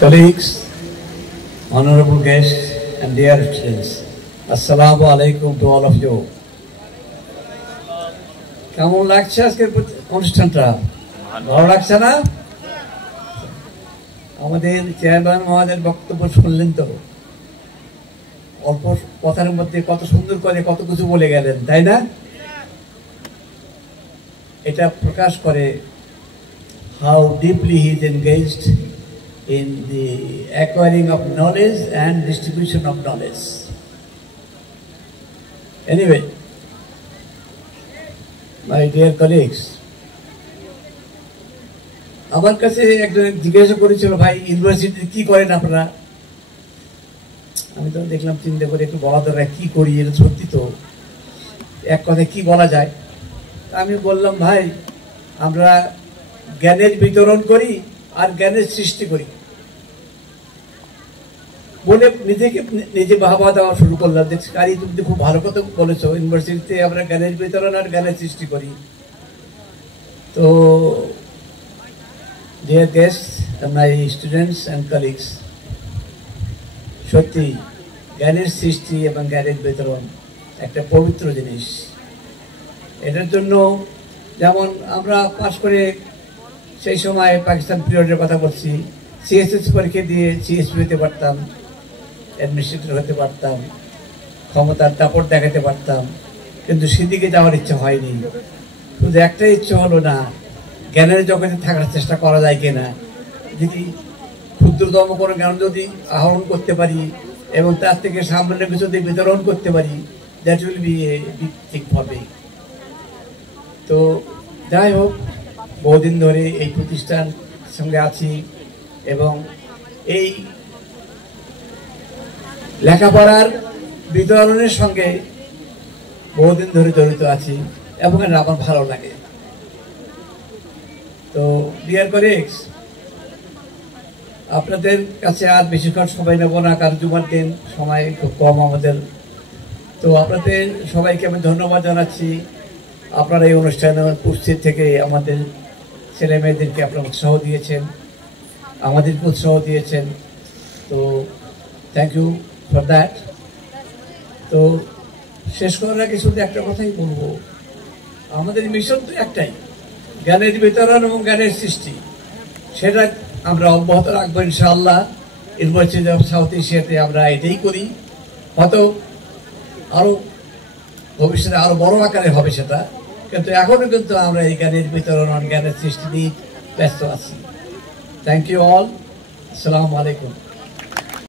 Colleagues, honorable guests and dear students, Assalamu alaikum to all of you. কেমন লাগছে আজকের অনুষ্ঠানটা? ভালো লাগছে না? আমাদের চেয়ারম্যান মহোদয়ের বক্তব্য শুনলেন তো, অল্প কথার মধ্যে কত সুন্দর করে কত কিছু বলে গেলেন, তাই না? এটা প্রকাশ করে how deeply he is engaged in the acquiring of knowledge and distribution of knowledge. Anyway, my dear colleagues, আমার কাছে একজন জিজ্ঞাসা করেছিল, ভাই ইউনিভার্সিটিতে কি করেন আপনারা? আমি তো দেখলাম চিন্তা করে একটু বলা দরকার, কি করি, এটা সত্যি তো এক কথায় কি বলা যায়। আমি বললাম, ভাই আমরা জ্ঞানের বিতরণ করি আর জ্ঞানের সৃষ্টি করি বলে নিজে বাহবা দেওয়া শুরু করলাম। দেখছি কারি তুমি খুব ভালো কথা বলেছো, ইউনিভার্সিটিতে আমরা জ্ঞানের বিতরণ আর জ্ঞানের সৃষ্টি করি। তো dear guests, my students and colleagues, সত্যি জ্ঞানের সৃষ্টি এবং জ্ঞানের বিতরণ একটা পবিত্র জিনিস। এটার জন্য যেমন আমরা পাশ করে সেই সময় পাকিস্তান পিরিয়ডের কথা বলছি, সিএসএস পরীক্ষা দিয়ে সিএসপি হতে পারতাম, অ্যাডমিনিস্ট্রেটর হতে পারতাম, ক্ষমতার দাপট দেখাতে পারতাম, কিন্তু সেদিকে যাওয়ার ইচ্ছা হয়নি। শুধু একটাই ইচ্ছে হলো, না জ্ঞানের জগতে থাকার চেষ্টা করা যায় কিনা, যদি ক্ষুদ্রতম কোনো জ্ঞান যদি আহরণ করতে পারি এবং তার থেকে সামান্য কিছু যদি বিতরণ করতে পারি, that will B a big thing for me. তো যাই হোক, বহুদিন ধরে এই প্রতিষ্ঠান সঙ্গে আছি এবং এই লেখাপড়ার বিতরণের সঙ্গে বহুদিন ধরে জড়িত আছি এবং আমার ভালো লাগে। তো ডিয়ার কলিগস, আপনাদের কাছে আর বেশিক্ষণ সময় নেব না, কারণ জুমার দিন সময় খুব কম আমাদের। তো আপনাদের সবাইকে আমি ধন্যবাদ জানাচ্ছি। আপনারা এই অনুষ্ঠানে উপস্থিত থেকে আমাদের ছেলে মেয়েদেরকে আপনারা উৎসাহ দিয়েছেন, আমাদেরকে উৎসাহ দিয়েছেন। তো থ্যাংক ইউ ফর দ্যাট। তো শেষ করার আগে শুধু একটা কথাই বলবো, আমাদের মিশন তো একটাই, জ্ঞানের বিতরণ এবং জ্ঞানের সৃষ্টি। সেটা আমরা অব্যাহত রাখবো ইনশাআল্লাহ। ইউনিভার্সিটি অফ সাউথ এশিয়াতে আমরা এটাই করি, হয়তো আরও ভবিষ্যতে আরও বড় আকারে হবে সেটা, কিন্তু এখনও কিন্তু আমরা এই জ্ঞানের বিতরণ জ্ঞানের সৃষ্টি নিয়ে ব্যস্ত আছি। Thank you all. আসসালামু আলাইকুম।